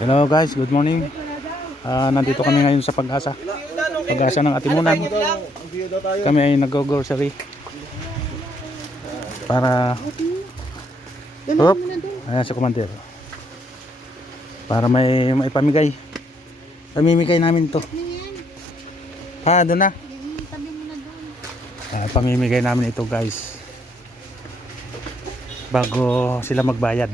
Hello guys, good morning. Nandito kami ngayon sa Pag-asa. Pag-asa ng Atimunan. Kami ay nag-grocery para ayan si Commander. Para may pamigay. Pamimigay namin to. Doon na. Pamimigay namin ito guys. Bago sila magbayad.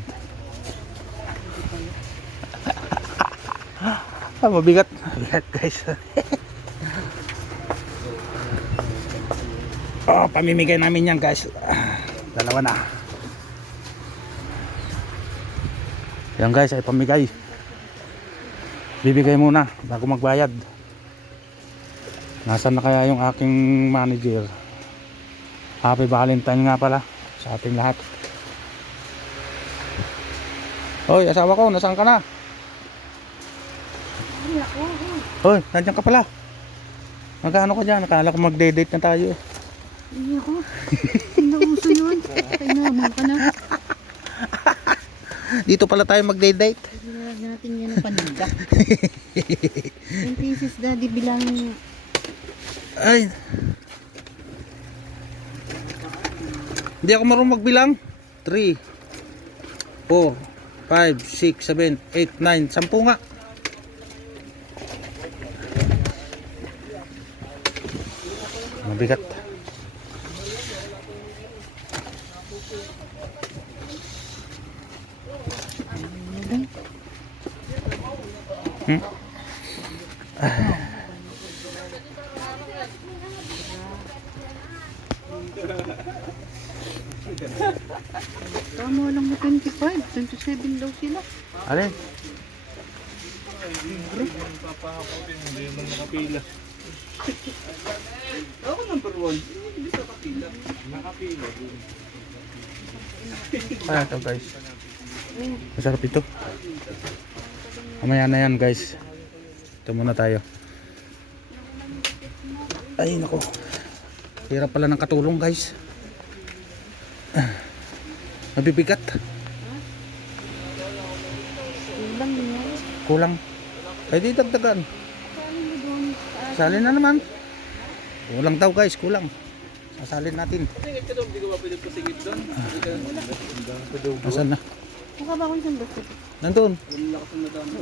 Mabigat. Mabigat guys. Pamimigay namin yan guys. Dalawa na. Yan guys ay pamigay. Bibigay muna bago magbayad. Nasaan na kaya yung aking manager? Happy Valentine nga pala sa ating lahat. Hoy, asawa ko, nasaan ka na? Hoy, nandiyan ka pala. Magkano ka dyan? Nakala ko magde-date na tayo eh. Hindi ako. Hindi uso yun. Kainaman ka na. Dito pala tayo magde-date. Kailangan natin yan ang paninda. 10 pieces daddy bilang. Ay. Hindi ako marunong magbilang. 3 4 5 6 7 8 9 10 nga. Mabigat. Tama lang na 25. 27 daw sila. Alin? Hindi naman nakapila. Ako number 1. Hindi sa kapila. Nakapila. Ito guys. Masarap ito. Mamaya na yan guys. Ito muna tayo. Ay nako. Hirap pala ng katulong guys. Mabibigat. Kulang yan. Kulang. Ay di dagdagan. Salin na naman. Kulang daw guys, kulang. Sasalin natin. Singit ka doon, hindi ko ba pwede pasingit doon? Nasaan na? Mukha ba ako isang basket? Nandun.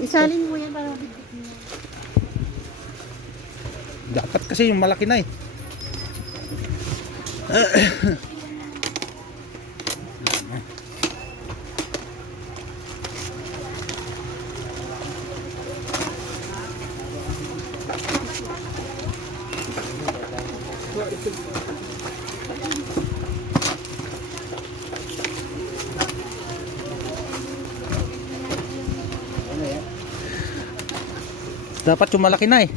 Isalin mo yan para Dapat kasi yung malaki na eh. Dapat yung malaki na eh.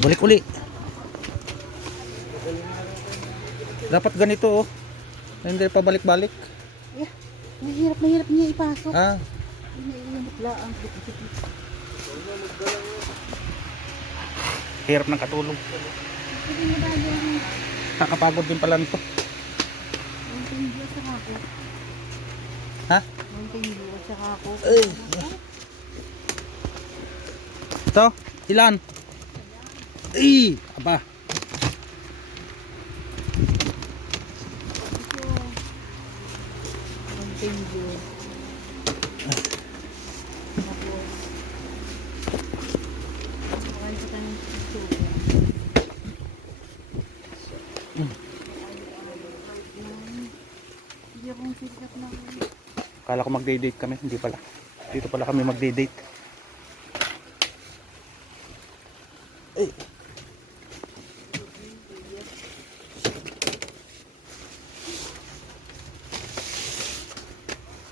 Balik uli. Dapat ganito oh. Hindi pa balik-balik. yeah. Mahirap niya ipasok. Lang. Hirap ng katulong. Kakapagod din pala nito. Mountain Dew at saka ako. Ha? Mountain Dew at saka ako. Ay. Ito, ilan? Ay, aba. Mountain Dew. Tapos. Makain pa tayo ng sugar. Hindi akong sikat na. Akala ko magde-date kami, hindi pala. Dito pala kami magde-date. Ay.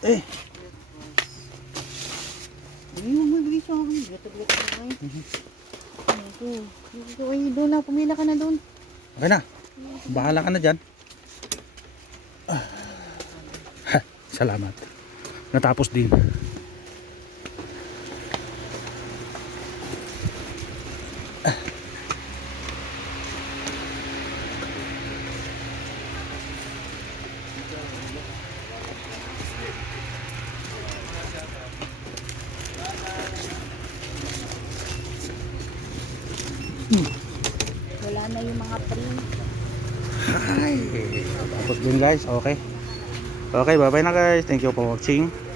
Eh. Ay, magbigay sa akin. Gatag-gatag na kayo. Ito. Ay, doon na. Pumila ka na doon. Okay na. Bahala ka na dyan. Salamat. Natapos din. Wala na yung mga print. Ay, tapos din guys, okay. Okay, bye bye na guys. Thank you for watching.